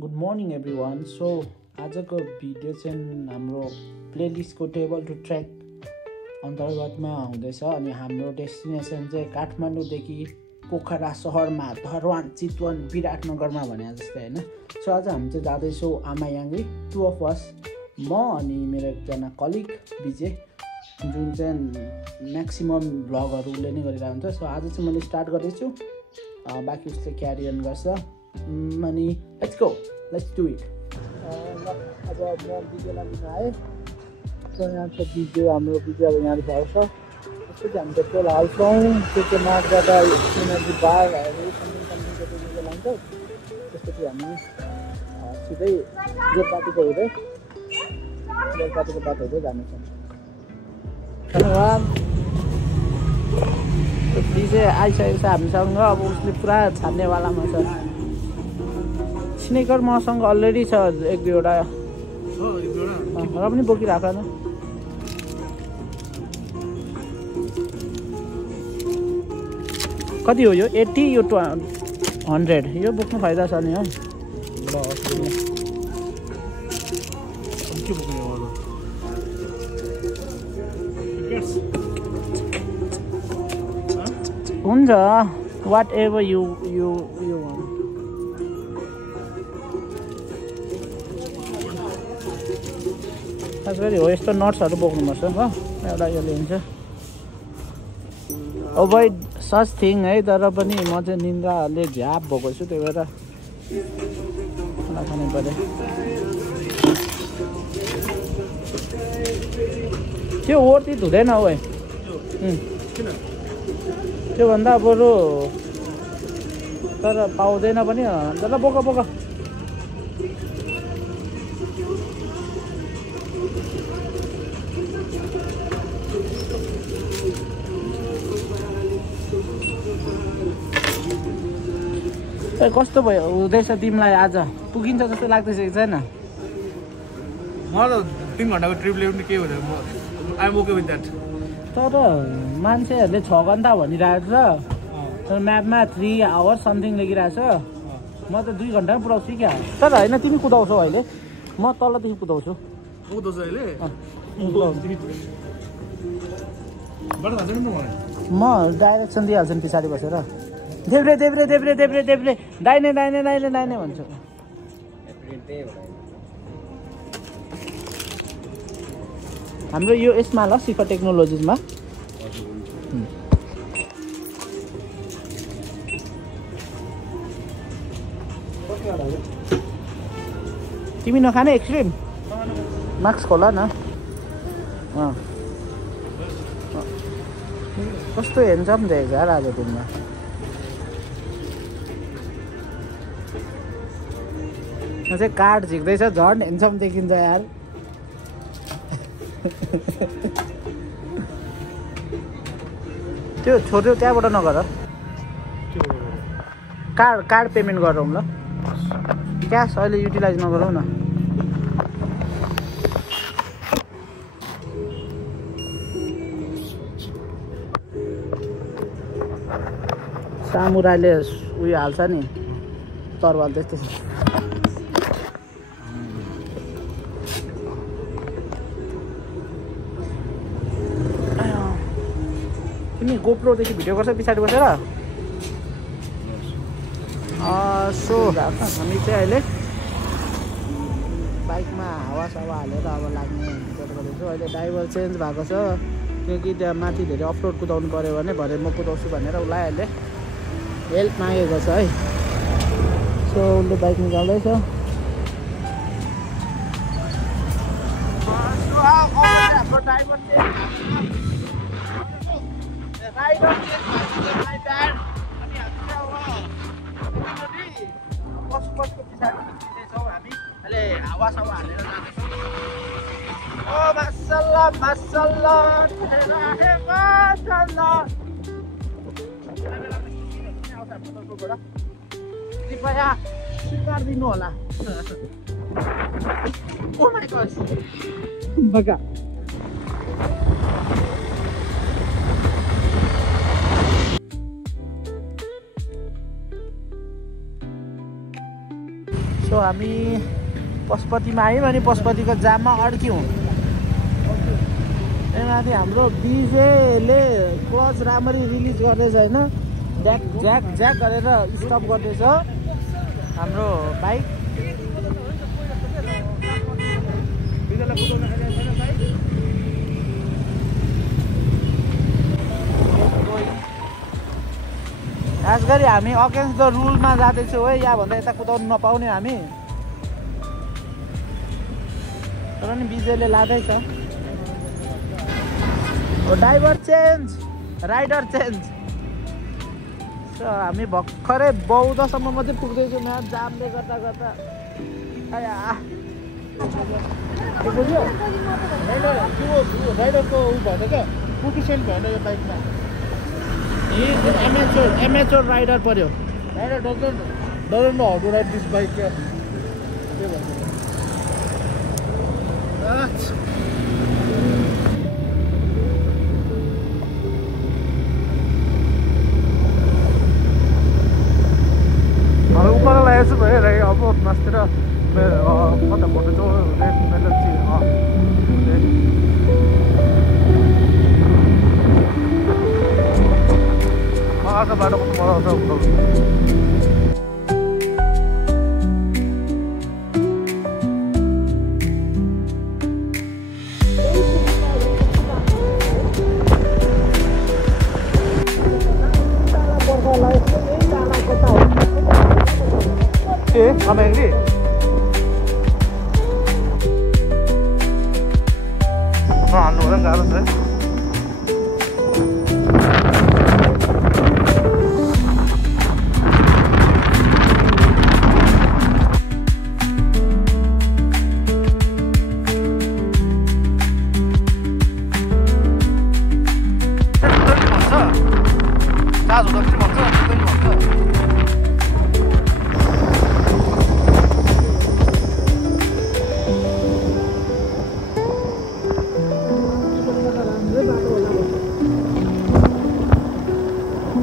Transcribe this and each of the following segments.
Good morning every one. So आजको video चाहिँ हाम्रो प्लेलिस्टको टेबल टु ट्र्याक अन्तर्गतमा हुँदैछ अनि हाम्रो डेस्टिनेसन चाहिँ काठमाडौँदेखि पोखरा सहरमा धरवान चितवन विराटनगरमा भने जस्तै होइन। सो आज हामी चाहिँ जाँदैछौँ आमायाङ्गी, 2 of us, म अनि मेरो एकजना कलिग विजय, जुन चाहिँ म्याक्सिमम भ्लगहरू उसले नै गरिरहेको हुन्छ। सो आज चाहिँ मैले स्टार्ट गर्दैछु, बाँकी उसले क्यारी अन गर्छ अनि let's go, let's do it. अब म विजयलाई लिन आएँ। सो यहाँ छ विजय, हाम्रो विजय अब यहाँ आउँछ। त्यसपछि हामी पेट्रोल हाल्छौँ, त्यो मार्गबाट एनर्जी बारहरू समथिङ पेट्रोल लान्छौँ। त्यसपछि हामी सिधै जोरपाटीको बाटो हुँदै जानेछौँ। धन्यवाद। विजय आइसकेको छ हामीसँग। अब उसले पुरा छान्नेवालामा छ। स्नेकर मसँग अलरेडी छ 1-2वटा, र पनि बोकिरहेको न। कति हो यो? 80, यो 100। यो बोक्नु फाइदा छ नि है। हुन्छ, वाट एभर यु खास गरी हो यस्तो नट्सहरू बोक्नुपर्छ ल। एउटा यो लिन्छ, अभोइड सच थिङ है। तर पनि म चाहिँ निन्द्राले झ्याप भएको छु, त्यही भएर खाना खानु पऱ्यो। त्यो ओर्ती हुँदैन हौ है, त्योभन्दा बरु तर पाउँदैन पनि। तर बोक कस्तो भयो हुँदैछ तिमीलाई? आज पुगिन्छ जस्तो लाग्दैछ कि छैन? म त 3 घन्टाको ट्रिपले पनि के हुँदैन, आइएम ओके विथ द्याट। तर मान्छेहरूले 6 घन्टा भनिरहेको छ, तर म्यापमा 3 आवर्स समथिङ लेखिरहेको छ। म त 2 घन्टामा पुऱ्याउँछु क्या। तर होइन, तिमी कुदाउँछौ अहिले, म तलदेखि कुदाउँछु। म डाइरेक्सन दिइहाल्छु नि पछाडि बसेर। देब्रे दाहिने भन्छु। हाम्रो यो यसमा ल, सिफा टेक्नोलोजिजमा। तिमी नखाने एक्सट्रिम? मास्क खोला न। कस्तो हेन्सम देखेको यार आज तिमीमा। चाहिँ कार्ड झिक्दैछ, झन् हेन्सम देखिन्छ यार। त्यो छोड्यो, त्यहाँबाट नगर। कार्ड पेमेन्ट गरौँ ल, क्यास अहिले युटिलाइज नगरौँ न। सामुराईले उयो हाल्छ नि, तरवाल त्यस्तो। तिमी गोप्रोदेखि भिडियो गर्छ पछाडि बसेर? सो हामी चाहिँ अहिले बाइकमा हावासावा हालेर अब लाग्ने विचार गर्दैछु। अहिले ड्राइभर चेन्ज भएको छ, किनकि त्यहाँ माथि धेरै अफरोड कुदाउनु पऱ्यो भने भरे म कुदाउँछु भनेर उसलाई अहिले हेल्प मागेको छ है। सो उसले बाइक निकाल्दैछ। पशुपतिको पछाडि निस्किँदैछौँ हामी। अहिले हावासावा हालेर जाँदैछौँ। ओ मासल्ला कृपया स्वीकार दिनु होला। ओ माय गॉड, बगा। सो हामी पशुपतिमा आयौँ अनि पशुपतिको जाममा अड्क्यौँ। त्यहाँमाथि हाम्रो डिजेले क्लच राम्ररी रिलिज गर्दैछ होइन, ज्याक ज्याक ज्याक गरेर स्टप गर्दैछ हाम्रो बाइक। खास गरी हामी अगेन्स्ट द रुलमा जाँदैछौँ है, यहाँभन्दा यता कुदाउनु नपाउने हामी, तर नि बिजेले लाँदैछ। Driver change, rider change. So हामी भर्खरै बौद्धसम्म मात्रै पुग्दैछौँ यहाँ जामले गर्दा गर्दा। राइडरको ऊ भन्यो क्या, प्रोफेसनल भन्यो यो बाइकमा। एमेचोर राइडर पर्यो। Rider doesn't know how to ride this bike क्या, के भन्छ। उपर लागेको छु भयो अब मास्तिर कता फोटो जो अर्को बाटो कस्तो मजा आउँछ। Apa yang ini? Nah, lu kan nggak harus deh.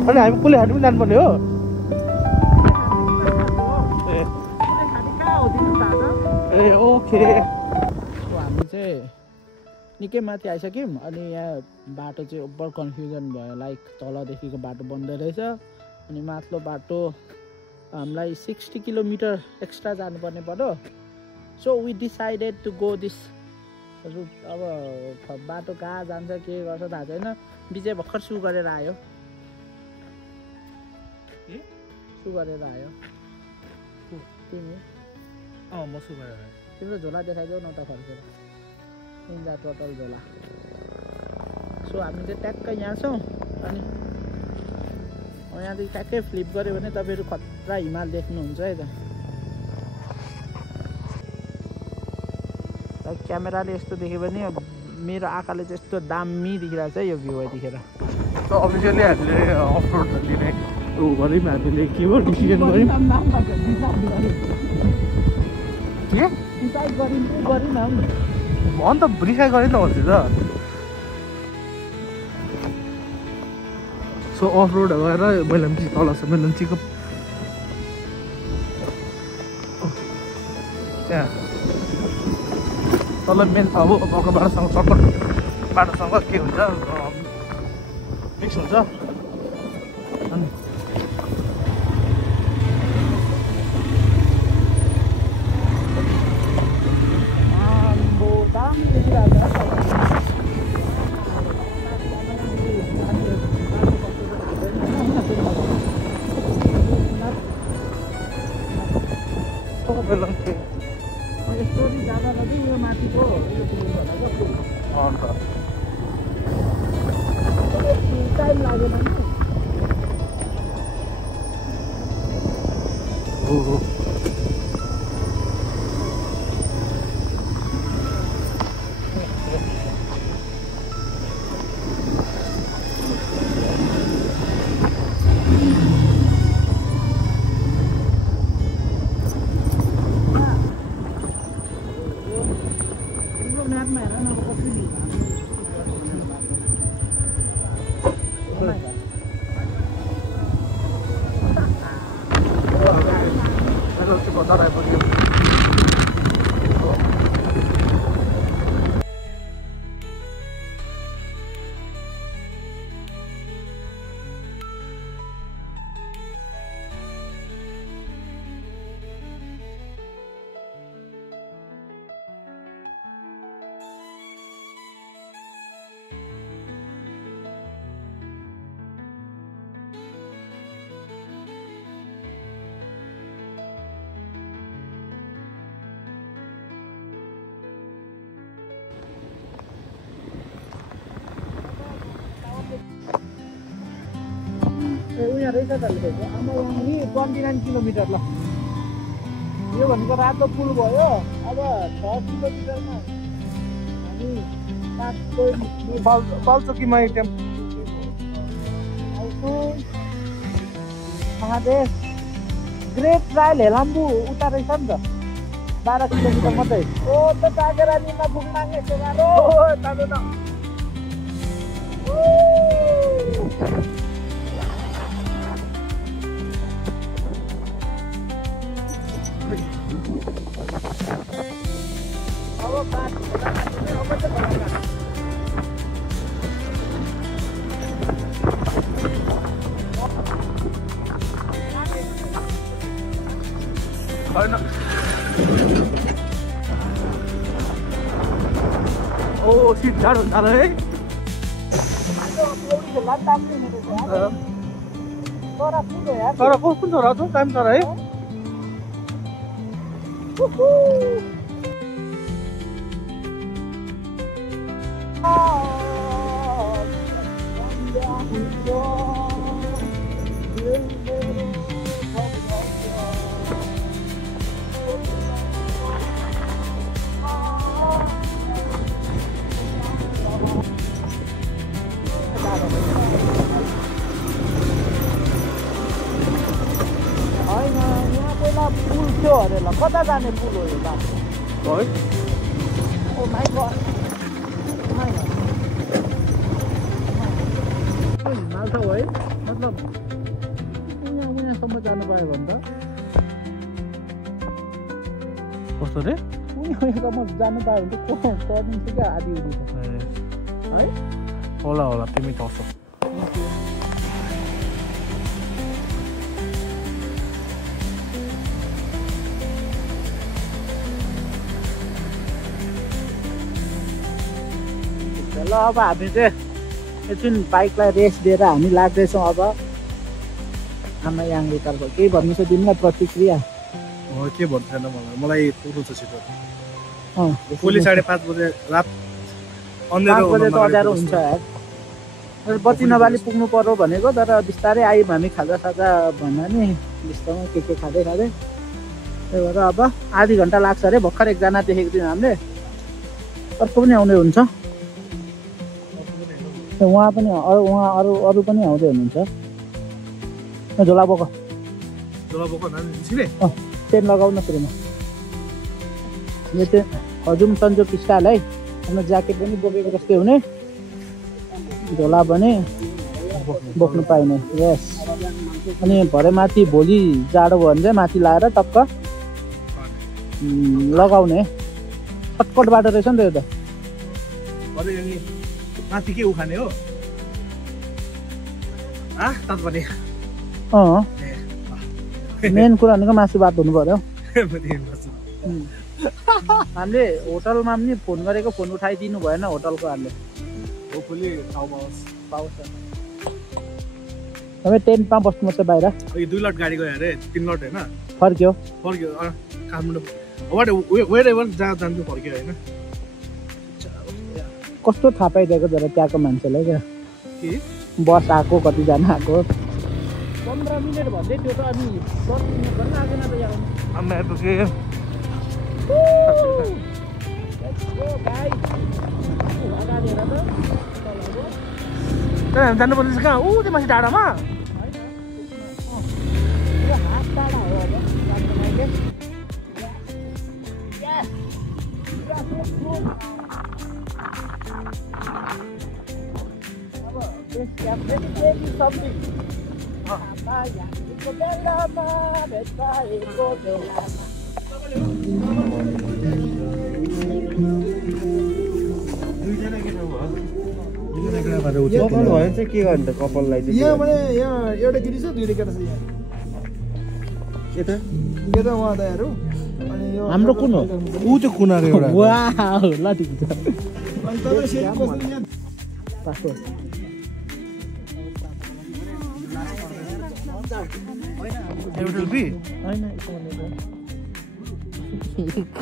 अनि हामी कुले हाट पनि जानुपर्ने हो। ए ओके। हामी चाहिँ निकै माथि आइसक्यौँ अनि यहाँ बाटो चाहिँ ओभर कन्फ्युजन भयो, लाइक तलदेखिको बाटो बन्द रहेछ अनि माथिल्लो बाटो हामीलाई 60 किलोमिटर एक्स्ट्रा जानुपर्ने पर्यो। So we decided to go this route. अब बाटो कहाँ जान्छ के गर्छ थाहा छैन। विजय भर्खर सु गरेर आयो, सु गरेर आयो तिमी? म सु गरेर आएँ। तिम्रो झोला देखाइदेऊ न त फर्केर, निन्जा टोटल झोला। सो हामी चाहिँ ट्याक्कै यहाँ छौँ अनि यहाँदेखि ट्याक्कै फ्लिप गऱ्यो भने तपाईँहरू खतरा हिमाल देख्नुहुन्छ है त। क्यामेराले यस्तो देख्यो भने मेरो आँखाले चाहिँ यस्तो दामी देखिरहेको छ यो भ्यू यतिखेर। अफिसियली हामीले अफ रोड लिने गऱ्यौँ, हामीले के हो डिसिजन गऱ्यौँ के डिसाइड गऱ्यौँ अन्त डिसाइड गरेँ त भन्छु त। सो अफ रोड गएर मैलम्ची तल छ, मैलम्चीको त्यहाँ तल मेन अब अर्को बाटोसँग सर्कट बाटोसँग के हुन्छ फिक्स हुन्छ। अनि टाइम लागेन म्यापमा हेर न कति बता रहा है यहाँ रहेछ त लेखेको आमा यहाँ नि 29 किलोमिटर ल यो भनेको रातो पुल भयो अब 6 किलोमिटरमा हामी बालचोकीमा आउँछु महादेश ग्रेट ट्रायल हेलाम्बु उता रहेछ नि त 12 किलोमिटर मात्रै ओ त टागेर निमा पुग्न मागे सेगारो ओ तातो न ओ सिट झाड हुन्छ है तर कुन छोरा छौ काम तर है पुल थियो अरे ल कता जाने पुल हो यो बाटो है ओ माइ गॉड हिमाल छ है मतलब उहाँसम्म जानु पर्यो भने त कस्तो रे उहाँसम्म जानु पायो भने त पर्दिन्छ क्या आधी उडी है होला होला तिमी तर्छौ ल अब हामी चाहिँ एकछिन बाइकलाई रेस्ट दिएर हामी लाग्दैछौँ अब आमा याङले तर्फ केही भन्नु छ तिमीलाई प्रतिक्रिया के भन्नु छैन मलाई पुग्नु छ छिटो भोलि 5:30 बजे रात 5 बजे त अँध्यारो हुन्छ यार बत्ती नबाली पुग्नु पर्यो भनेको तर बिस्तारै आयौँ हामी खाजासाजा भन्दा नि बिस्तारमा के खाँदै त्यही भएर अब आधी घन्टा लाग्छ अरे भर्खर एकजना देखेको थियौँ हामीले अर्को पनि आउँदै हुन्छ उहाँ पनि अरू पनि आउँदै हुनुहुन्छ झोला बोक टेन लगाउन सुरुमा यो चाहिँ हजुम सन्जोग स्टाइल है आफ्नो ज्याकेट पनि बोकेको जस्तै हुने झोला पनि बोक्नु पाइने यस अनि भरे माथि भोलि जाडो भयो भने चाहिँ माथि लाएर टक्क लगाउने कटकट बाटो रहेछ नि त यो त माथि के उखाने हो पनि मेन कुरा भनेको मासु भात हुनु पर्यो हामीले होटलमा पनि फोन गरेको फोन उठाइदिनु भएन होटलको हामीले तपाईँ टेन्टमा बस्नुपर्छ बाहिर 2 लट गाडी गयो अरे 3 लट होइन फर्क्यो काठमाडौँ जहाँ जान्छु फर्क्यो होइन कस्तो थाहा पाइदिएको जरा त्यहाँको मान्छेलाई क्या बस आएको कतिजना आएको 15 मिनट भन्दै थियो त अनि 10 मिनट गर्न आएन त यहाँ जानुपर्ने छ कहाँ ऊ त्यो माथि डाँडामा के गर्नु त कपाललाई यहाँ एउटा केटी छ 2 केटा छ यहाँ यता उहाँ दाइहरू अनि यो हाम्रो कुन हो ऊ त्यो कुनाको एउटा वाह ल ठिक छ अनि तपाईले सेट कस्तो यहाँ पासो एउटै हैन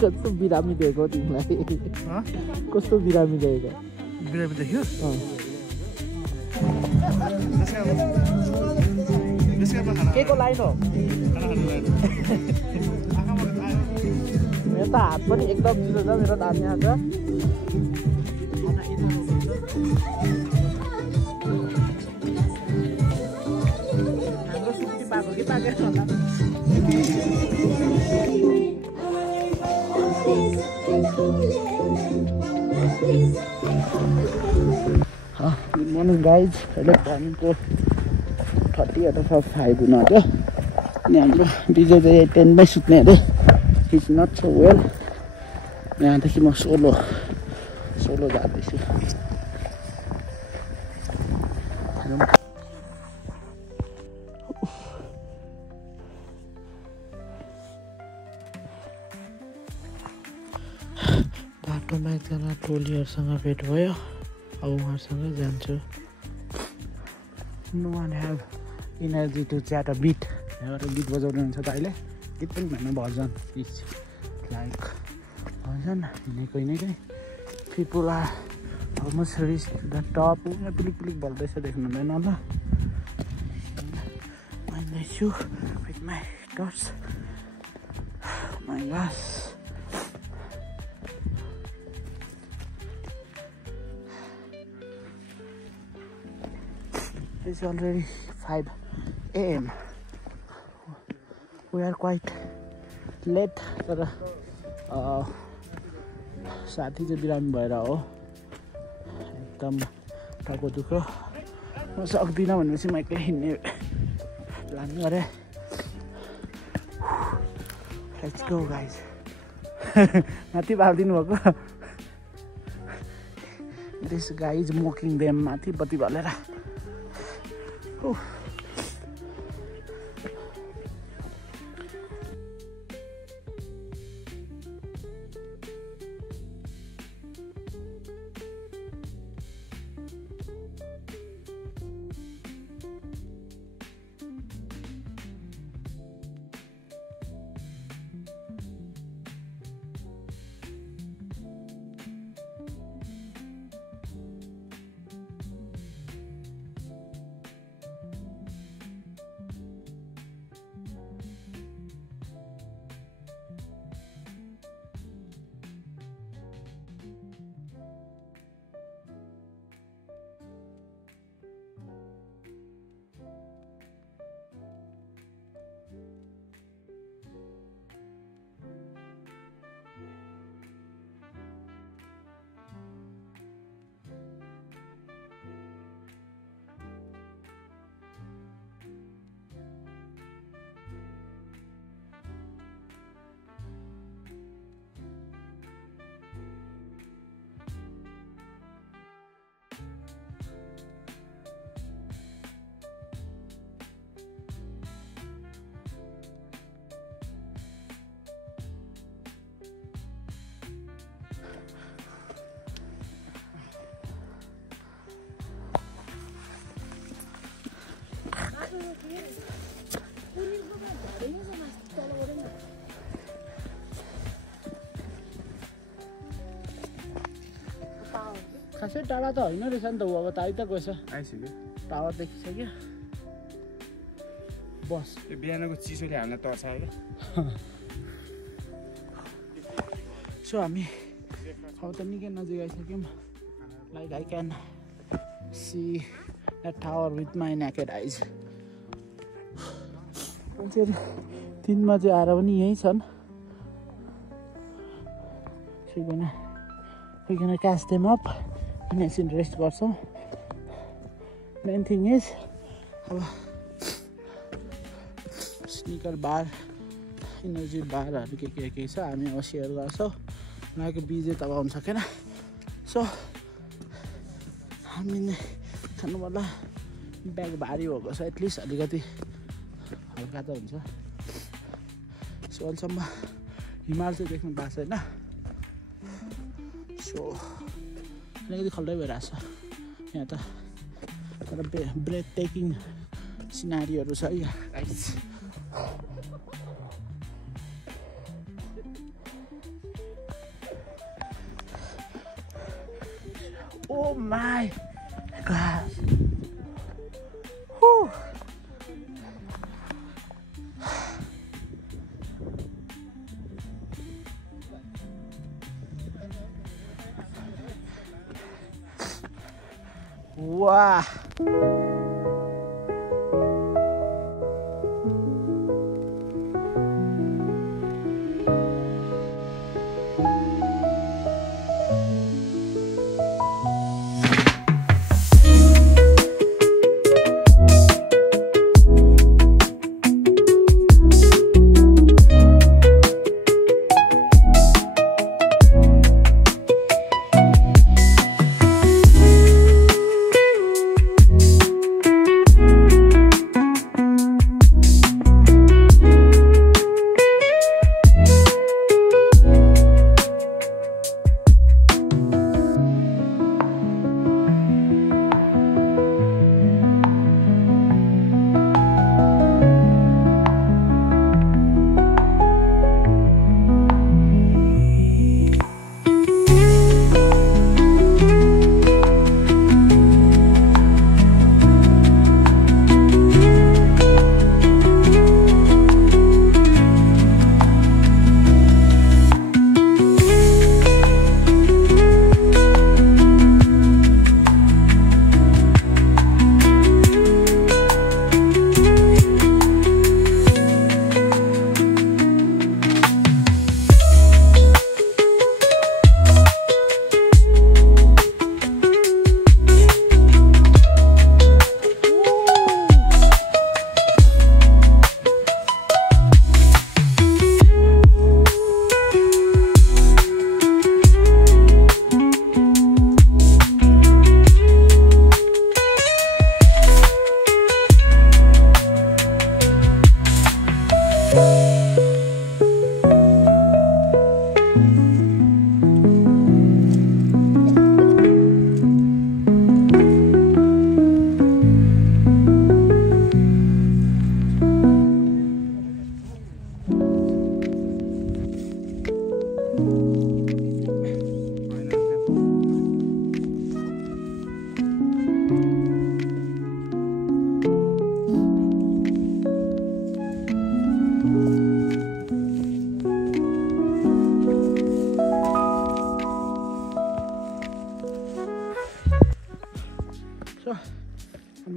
कस्तो बिरामी दिएको तिमीलाई कस्तो बिरामी दिएको बिरामी देख्यो के को लाइन हो मेरो त हात पनि एकदम चिसो छ मेरो दामी आज हाम्रो सुक्ति पाएको कि पाकेन होला गुड मर्निङ गाइज अहिले भनेको 30 छ 5 हुन आँट्यो अनि हाम्रो विजय चाहिँ टेन्टमै सुत्ने अरे इज नट सो वेल यहाँदेखि म सोलो जाँदैछु बाटोमा एकजना टोलीहरूसँग भेट भयो अब उहाँहरूसँग जान्छु no one have energy to chat a bit एउटा गीत बजाउनुहुन्छ त अहिले गीत पनि भन्नु भजन इज लाइक भजन हिँडेको हिँडेकै people are almost reach the top पिलिक पिलिक बल्दैछ देख्नु हुँदैन होला आइन्दैछु with my dots my gosh It's already 5 AM. We are quite late. तर साथी चाहिँ बिरामी भएर हो एकदम टाउको दुख्यो म सक्दिनँ भनेपछि म एक्लै हिँड्ने प्लान गरेँ लेट्स गो गाइज माथि बालिदिनु भएको दिस गाई इज मोकिङ देम माथि बत्ती बालेर खासै टाढा त होइन रहेछ नि त ऊ अब त आइ त गएछ आइसक्यो टावर देखिसक्यो बस त्यो बिहानको चिसोले हामीलाई तर्सायो क्या सो हामी अब त निकै नजिक आइसक्यौँ like I can see the tower with my naked eyes मान्छेहरू दिनमा चाहिँ आएर पनि यहीँ छन् गन क्याच देम अप अनि एकछिन रेस्ट गर्छौँ मेन थिङ इज अब स्निकर बार इनर्जी बारहरू के छ हामी अब सेयर गर्छौँ उनीहरूको बिजे त आउनु सकेन सो हामी नै खानु पर्ला ब्याग भारी भएको छ एटलिस्ट अलिकति हल्का त हुन्छ सो अहिलेसम्म हिमाल चाहिँ देख्नु पाएको छैन सो अलिकति खल्दै भइरहेछ यहाँ त तर ब्रेथ टेकिङ सिनारीहरू छ है guys Oh my gosh. Whew. वाह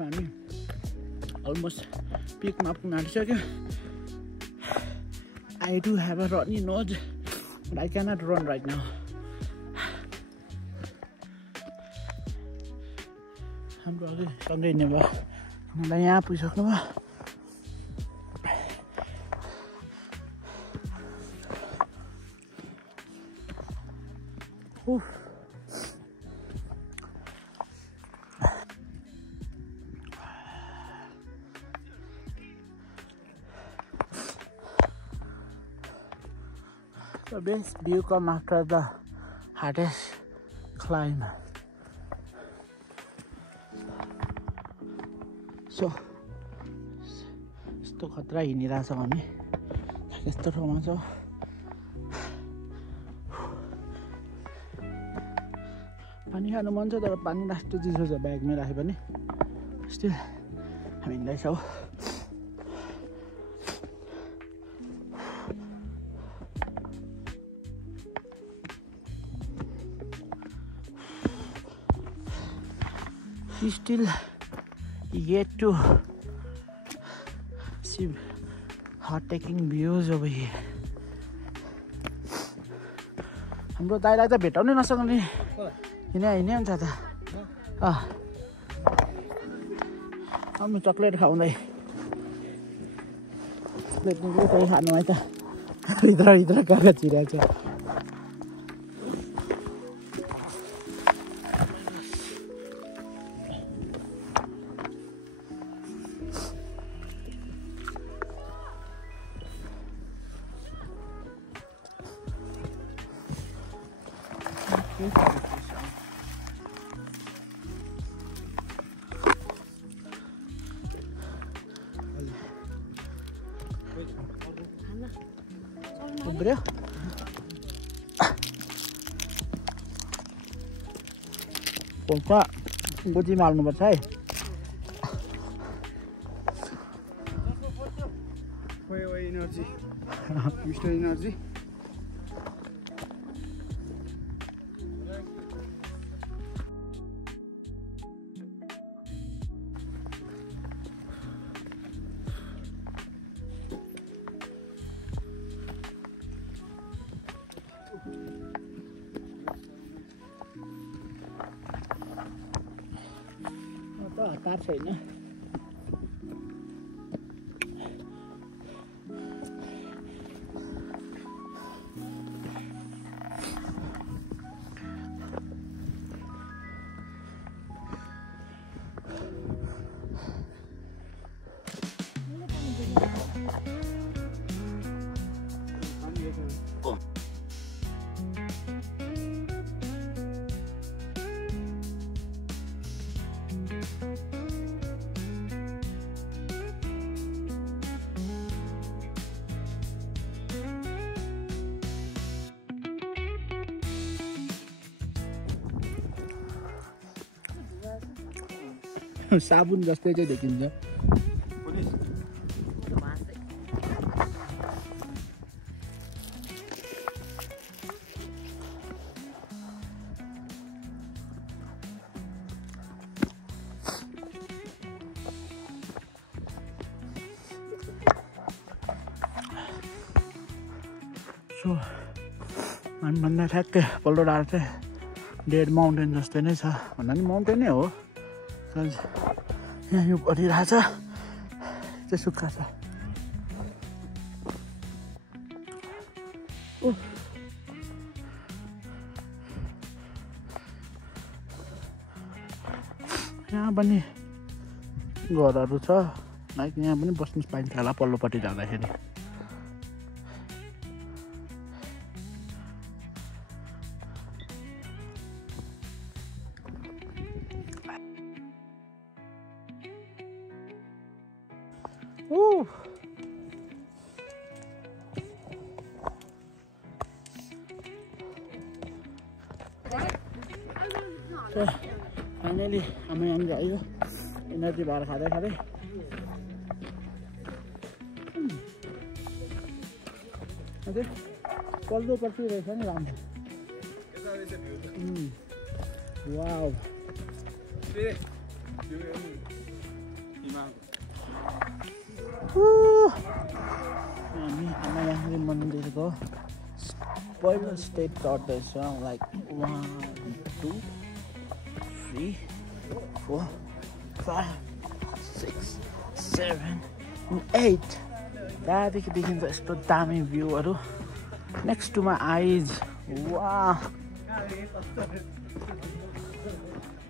हामी almost peakमा पुग्न आँटिसक्यो. I do have a runny nose, but I cannot run right now. हाम्रो अघि सँगै हिँड्ने भयो मलाई यहाँ पुगिसक्नु भयो. The best view come after the hardest climb. So, यस्तो खतरा हिँडिरहेछ हामी. यस्तो ठाउँमा छ. पानी खानु मन छ तर पानी लास्ट चिसो छ ब्यागमै राखे पनि. स्टिल हामी हिँड्दैछौँ. We still yet to see hot-taking views over here. हाम्रो दाइलाई त भेटाउनै नसक्ने हिँड्ने हुन्छ त. हामी चक्लेट खाउँदै चक्लेट निक्लै खानु है त. भित्र कागज छिरेको छ. उब्रियो पोल्छ गोजीमा हाल्नुपर्छ है. एनर्जी मिस्टर एनर्जी कार छैन साबुन जस्तै चाहिँ देखिन्छ सो हामीभन्दा ठ्याक्कै पल्लो डाँडा चाहिँ डेड माउन्टेन जस्तै नै छ भन्दा नि माउन्टेनै हो यहाँ यो परिरहेछ चाहिँ सुक्खा छ यहाँ पनि घरहरू छ लाइक यहाँ पनि बस्नु पाइन्छ होला पल्लोपट्टि जाँदाखेरि फाइनली हामी यहाँनिर आयो एनर्जी भएर खाँदै खाँदै अझै पल्लोपट्टि रहेछ नि राम्रो वाउ हामी यहाँनिर मन्दिरको पहिलो स्टेप चढ्दैछ लाइक 1 2 3 4 5 6 7 8 त्यहाँदेखि देखिन्छ यस्तो दामी भ्यूहरू नेक्स्ट टु माई आइज वाह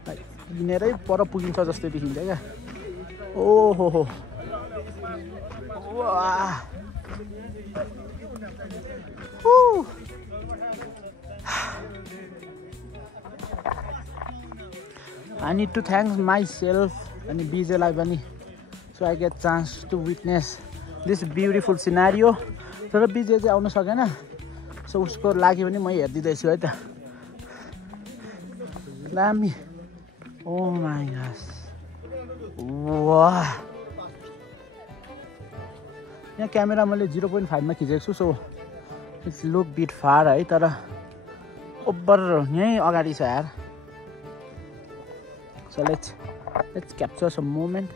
हिँडेरै पर पुगिन्छ जस्तै देखिन्छ क्या ओहो वाह I need to thank myself and BJ-लाई पनि so I get chance to witness this beautiful scenario. तर BJ चाहिँ आउन सकेन so उसको लागि पनि म हेर्दिदैछु है त दामी oh my gosh वाह यहाँ क्यामेरा मैले 0.5 मा खिचेको छु so it's look bit far है तर ओभर यहीँ अगाडि छ यार so let's capture some moment.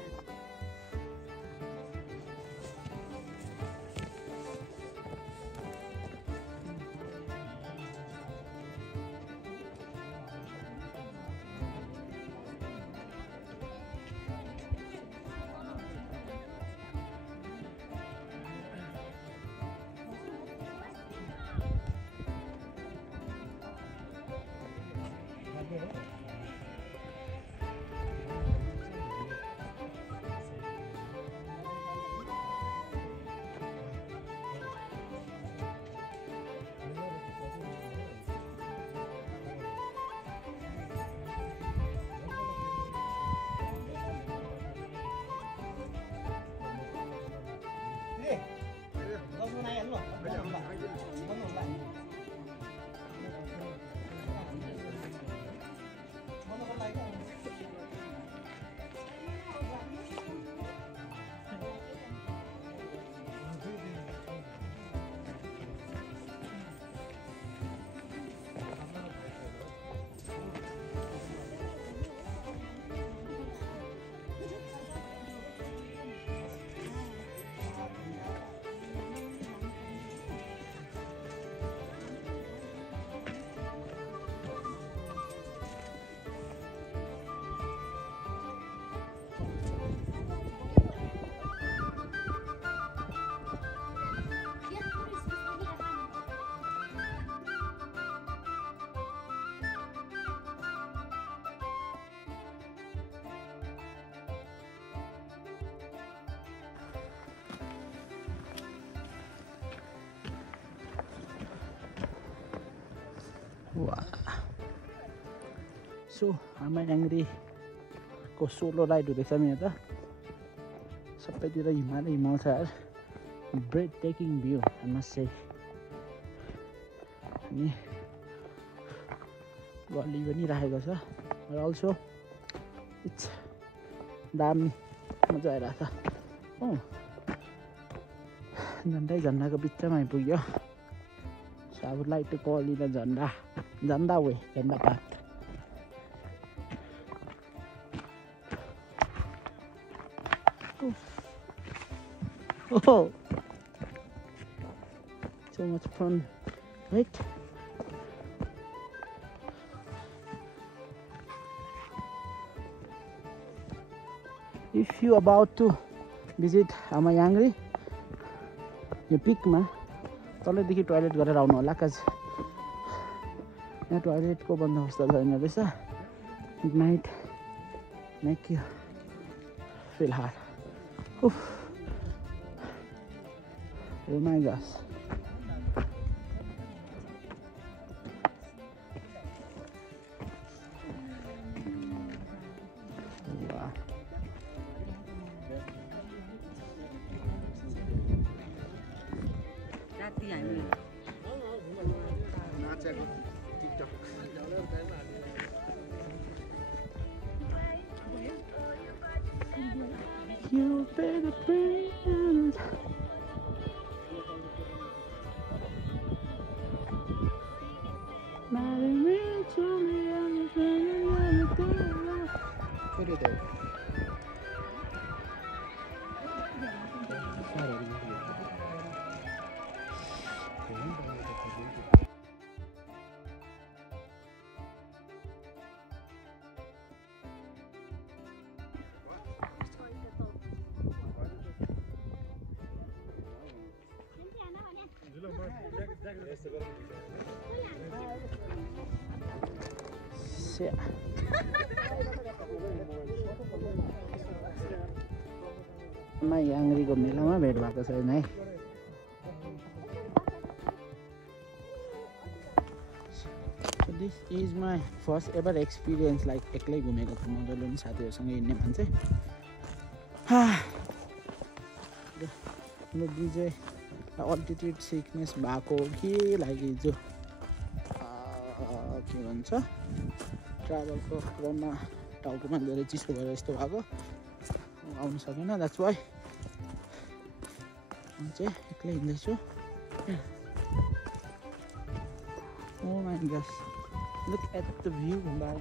So आमायाङ्ग्रीको सोलो राइड हुँदैछ यहाँ त सबैतिर हिमाल छ यार breathtaking view I must say अनि गल्ली पनि राखेको छ र अल्सो इट्स दामी मजा आइरहेछ हो झन्डाको बिचमा आइपुग्यो so I would like to call it a झन्डा वे झन्डा path Oh, so much fun, right? If you about to visit Amayangri, यो पिकमा तलदेखि टोयलेट गरेर आउनु होला काज यहाँ टोयलेटको बन्दोबस्त छैन रहेछ it might make you feel hard Oh my gosh. Wow. You better breathe. आमायाङ्ग्रीको मेलामा भेट भएको छैन है this is my first ever experience like एक्लै घुमेको छु मजाले पनि साथीहरूसँग हिँड्ने मान्छे जुन चाहिँ अल्टिट्युड सिकनेस भएको हो कि लाइक हिजो के भन्छ ट्राभलको क्रममा टाउकोमा धेरै चिसो भएर यस्तो भएको आउनु सकेन द्याट्स वाइ म चाहिँ एक्लै हिँड्दैछु Oh my gosh, look at the view, man.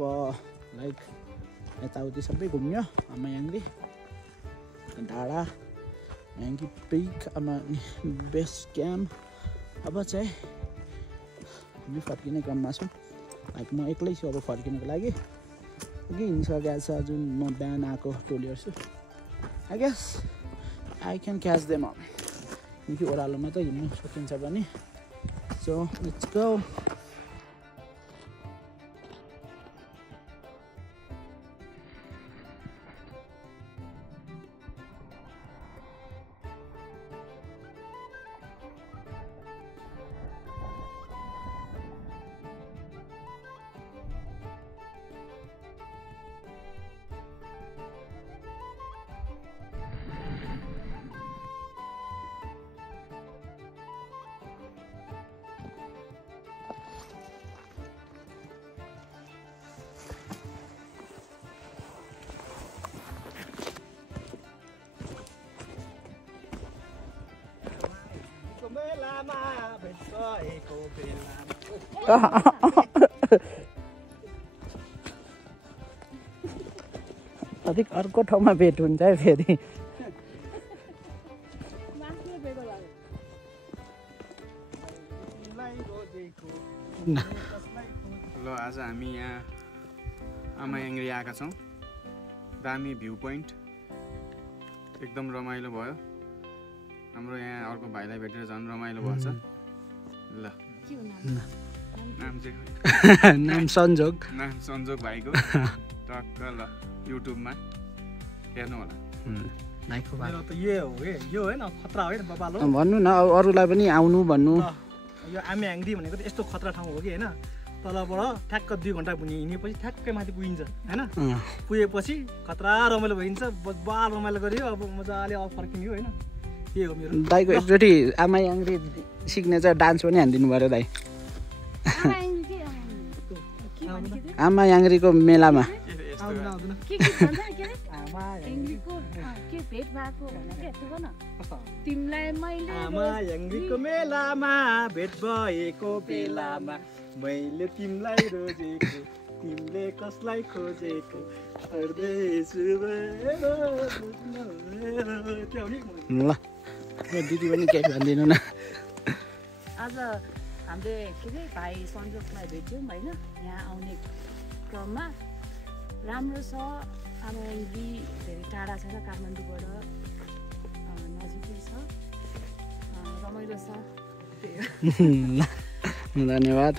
Like यताउति सबै घुम्यो आमायाङ्ग्री डाँडा याङ्गी पिक बेस क्याम्प अब चाहिँ हामी फर्किने क्रममा छौँ लाइक म एक्लै छु अब फर्किनको लागि अघि हिँडिसकेको छ जुन म बिहान आएको टोलीहरू छु I guess I can catch them up किनकि ओह्रालोमा त हिँड्नु सकिन्छ पनि सो लेट्स गो अलिक अर्को ठाउँमा भेट हुन्छ है फेरि ल आज हामी यहाँ आमायाङ्ग्री आएका छौँ दामी भ्यू पोइन्ट एकदम रमाइलो भयो हाम्रो यहाँ अर्को भाइलाई भेटेर झन् रमाइलो भएछ ल नाम चाहिँ नाम सन्जोग भाइको टक्क ल युट्युबमा हेर्नु होला मेरो त यो हो के यो होइन खतरा होइन बबाल हो भन्नु न अरूलाई पनि आउनु भन्नु यो आमायाङ्ग्री भनेको त यस्तो खतरा ठाउँ हो कि होइन तलबाट ठ्याक्क 2 घन्टा हिँडेपछि ठ्याक्कै माथि पुगिन्छ होइन पुगेपछि खतरा रमाइलो भइन्छ बाल रमाइलो गरियो अब मजाले अब फर्किने हो होइन के हो मेरो दाइको एकचोटि आमायाङ्ग्री सिग्नेचर डान्स पनि हानिदिनु पर्यो दाइ आमायाङ्ग्रीको मेलामा आमायाङ्ग्रीको मेलामा भेट भएको बेलामा मैले तिमीलाई रोजेको तिमीले कसलाई खोजेको ल दिदी पनि केही भनिदिनु न आज हामीले के अरे भाइ सन्जोगलाई भेट्यौँ होइन यहाँ आउने क्रममा राम्रो छ आमायाङ्ग्री धेरै टाढा छैन काठमाडौँबाट नजिकै छ रमाइलो छ धन्यवाद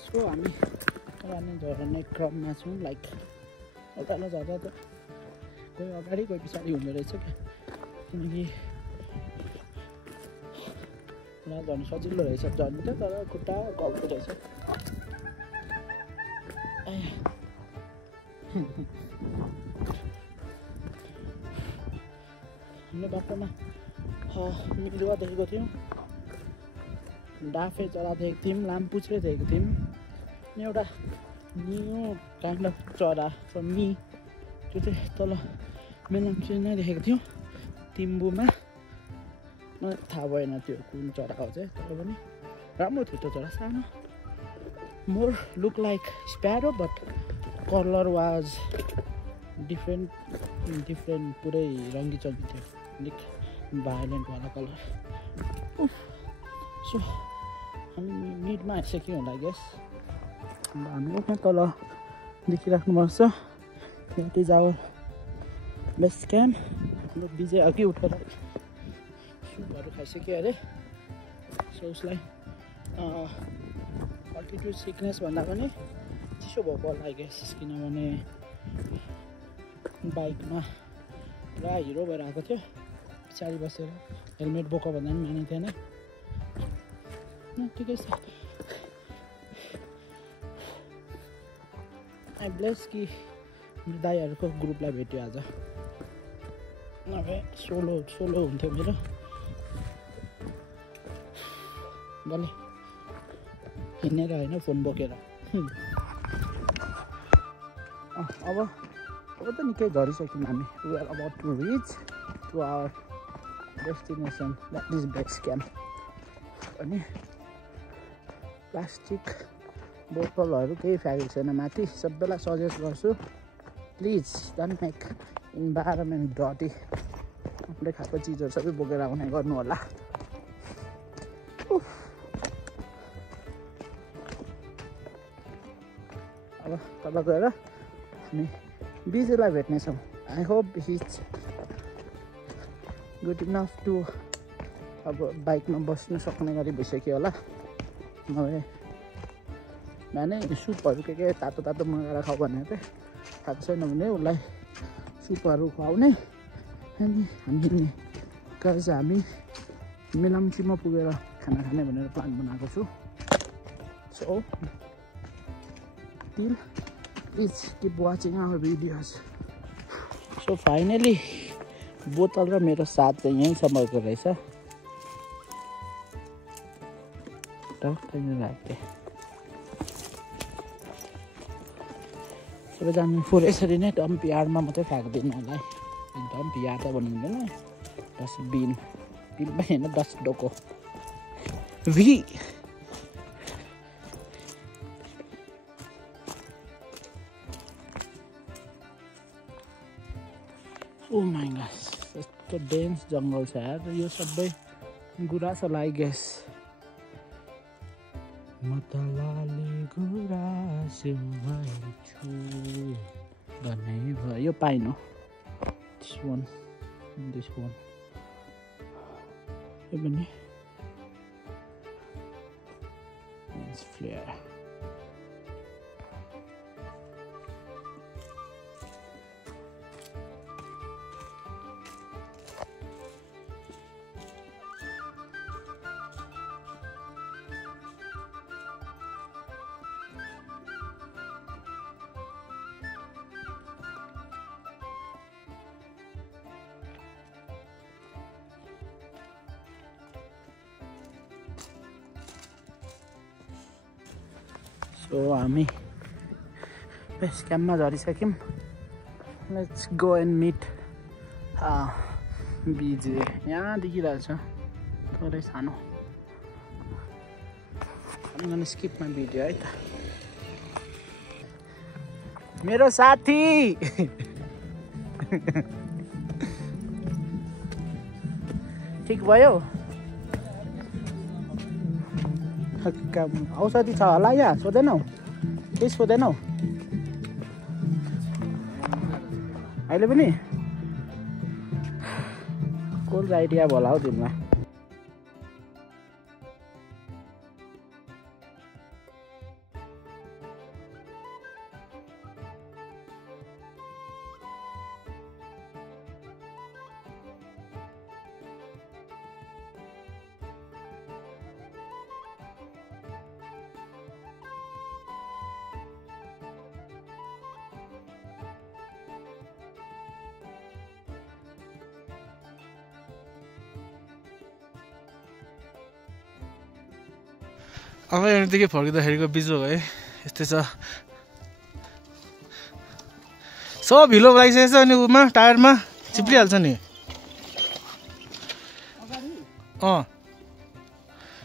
सो हामी लाने झर्ने क्रममा छौँ लाइक उकालो झर्दा त कोही अगाडि कोही पछाडि हुँदो रहेछ क्या किनकि यहाँ झन् सजिलो रहेछ झर्नु त तर खुट्टा गल्दो रहेछ हामीले बाटोमा मिलुवा देखेको थियौँ डाफे चरा देखेको थियौँ लामपुच्छ्रे देखेको थियौँ एउटा न्यू काइन्ड अफ चरा फ्रम मी त्यो चाहिँ तल मेलम्ची नै देखेको थियौँ तिम्बुमा मलाई थाहा भएन त्यो कुन चरा हो चाहिँ तर पनि राम्रो थियो त्यो चरा सानो more look like sparrow but colour was different पुरै रङ्गी चङ्गी थियो अलिक भायोलेन्टवाला कलर सो हामी मिडमा आइसक्यो होला गेस हामीले त्यहाँ तल देखिराख्नुपर्छ त्यहाँ जाऊ बेस्ट क्याम्प हाम्रो विजय अघि उठेर सुपहरू खाइसक्यो अरे सो उसलाई अल्टिट्युड सिकनेस भन्दा पनि चिसो भएको होला गेस किनभने बाइकमा पुरा हिरो भएर आएको थियो पछाडि बसेर हेलमेट बोको भन्दा पनि मानिएको थिएन ठिकै छ आई ब्लेस कि दाइहरूको ग्रुपलाई भेट्यो आज नभए सोलो हुन्थ्यो मेरो डल्लै हिँडेर होइन फोन बोकेर अब त निकै झरिसक्यौँ हामी we are about to reach to our destination that is base camp अनि प्लास्टिक बोतलहरू केही फ्याँकेको छैन माथि सबैलाई सजेस्ट गर्छु प्लिज डोन्ट मेक इन्भाइरोमेन्ट डटी आफूले खाएको चिजहरू सबै बोकेर आउने गर्नु होला अब तल गएर हामी विजयलाई भेट्नेछौँ I hope he's good enough to अब बाइकमा बस्नु सक्ने गरी भइसक्यो होला नभए बिहानै सुपहरू के तातो तातो मगाएर खाऊ भनेको थिएँ खाएको छैन भने उसलाई सुपहरू खुवाउने अनि हामी मेलम्चीमा पुगेर खाना खाने भनेर प्लान बनाएको छु so till please keep watching our videos so finally बोतल र मेरो साथ चाहिँ यहीँसम्मको रहेछ टक्कै राख्थेँ सबैजना फुल यसरी नै डम्प यार्डमा मात्रै फ्याँक्दिनु होला है डम्प यार्ड त भन्नु हुँदैन डस्टबिन बिन पनि होइन डस्ट डोको भी ओ माय गॉड यस्तो डेन्स जङ्गल छ यार यो सबै गुराँसलाई गेस म त लाले गुराँस भएछु भन्ने भयो यो पाइन हो दिस वान यो पनि फ्लेयर सो हामी बेस क्याम्पमा झरिसक्यौँ let's go and meet Bije यहाँ देखिरहेको छ थोरै सानो स्किपमा भिडियो है त मेरो साथी ठिक भयो औषधि छ होला यहाँ सोधेनौ केही सोधेनौ अहिले पनि कोल्ड आइडिया होला हौ तिमीलाई अब यहाँदेखि फर्किँदाखेरिको बिजोग है यस्तै छ सब हिलो लागिसकेको छ अनि उमा टायरमा चिप्लिहाल्छ नि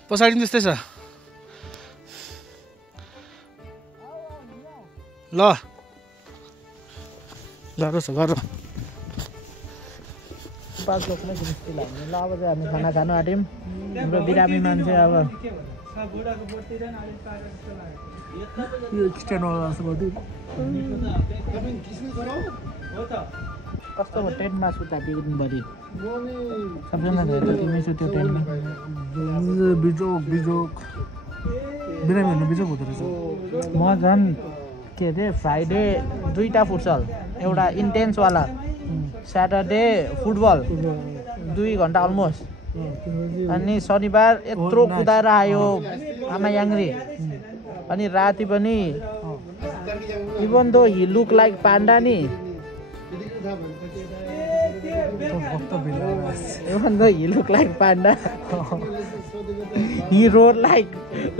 पछाडि त्यस्तै छ ल गाह्रो छ गाह्रो 5 लोकमै जस्तो लाग्ने ल अब चाहिँ हामी खाना खानु आँट्यौँ हाम्रो बिरामी मान्छे अब यो एक्सटर्नल कस्तो भयो टेन्टमा सुता दिनभरि सबैजना धेरै त तिमी सुत्यो टेन्टमा बिजोक बिरामी हुनु बिजोक हुँदो रहेछ म झन् के अरे फ्राइडे 2टा फुटसल एउटा इन्टेन्सवाला स्याटरडे फुटबल 2 घन्टा अलमोस्ट अनि शनिबार यत्रो कुदाएर आयो आमा याङ्ग्री अनि राति पनि even though he look like panda नि even though he look like panda he roared like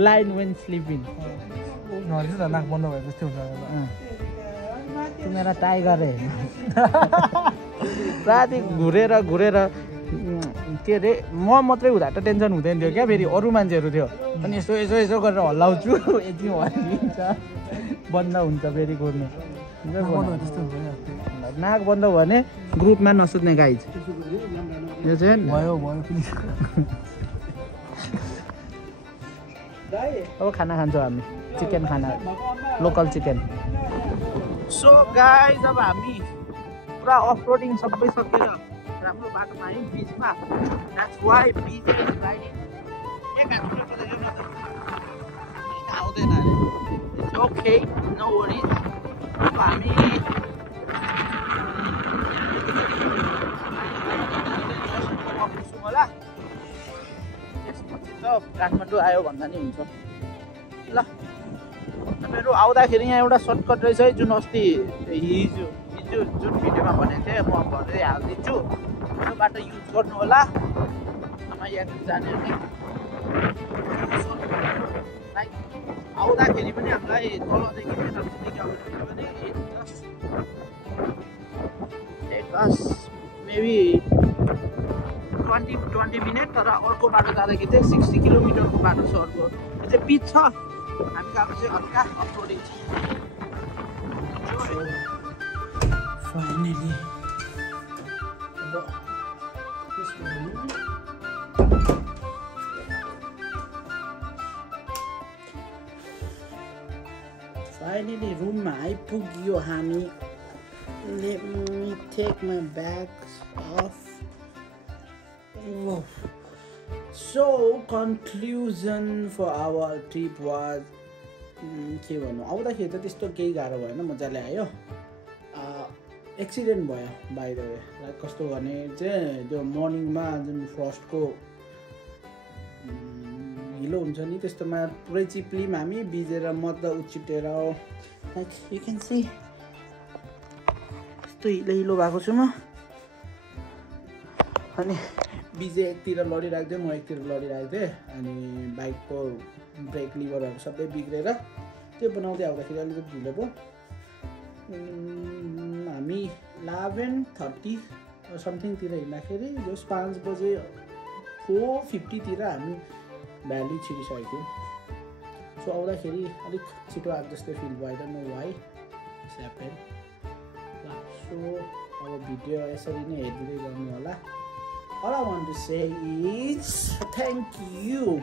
lion when sleeping नाक बन्द भए जस्तै हुन्छ मेरा टाइगर है राति घुरेर के अरे म मात्रै हुँदा त टेन्सन हुँदैन थियो क्या फेरि अरू मान्छेहरू थियो अनि यसो गरेर हल्लाउँछु यति हल्लिन्छ बन्द हुन्छ फेरि गर्नु नाक बन्द भयो भने ग्रुपमा नसुत्ने गाइज यो चाहिँ भयो अब खाना खान्छौँ हामी चिकन खाना लोकल चिकन सो गाइज अब हामी पुरा अफ रोडिङ सबै सकेर राम्रो बाटोमा आयौँ बिचमा द्याट्स वाइ बिच इज राइडिङ आउँदैन अरे इट्स ओके नो वरिज अब हामी पुग्छौँ होला त्यसपछि त काठमाडौँ आयो भन्दा नि हुन्छ ल तपाईँहरू आउँदाखेरि यहाँ एउटा सर्टकट रहेछ है जुन अस्ति हिजो जुन भिडियोमा भनेको थिएँ म भर्दै हालिदिन्छु त्यो बाटो युज गर्नु होला आमा यहाँ जानेहरूले आउँदाखेरि पनि हामीलाई तलदेखि मेटादेखि आउँदाखेरि पनि मेबी 20 मिनट तर अर्को बाटो जाँदाखेरि चाहिँ 60 किलोमिटरको बाटो छ अर्को यो चाहिँ पिच छ हामी गएको चाहिँ हल्का अफरोडिङ छ फाइनली फाइनली रुममा आइपुग्यो हामी Let me take my bags off. So conclusion for our trip was के भन्नु आउँदाखेरि त त्यस्तो केही गाह्रो भएन मजाले आयो एक्सिडेन्ट भयो बाइ द वे लाइक कस्तो भने चाहिँ त्यो मर्निङमा जुन फ्रस्टको हिलो हुन्छ नि त्यस्तोमा पुरै चिप्लिम हामी भिजेर मद्दा उछिटेर लाइक यु क्यान सी यस्तो हिलो भएको छु म अनि बिजे एकतिर लडिरहेको थियो म एकतिर लडिरहेको थिएँ अनि बाइकको ब्रेक लिभरहरू सबै बिग्रेर त्यो बनाउँदै आउँदाखेरि अलिकति ढिलो भयो हामी 11:30 समथिङतिर हिँड्दाखेरि जस 5 बजे 4:50 हामी भ्याली छिरिसकेको थियौँ सो आउँदाखेरि अलिक छिटो आएको जस्तै फिल भयो नो वाइ स्यापेन सो अब भिडियो यसरी नै हेर्दै गर्नु होला All I want to say is thank you.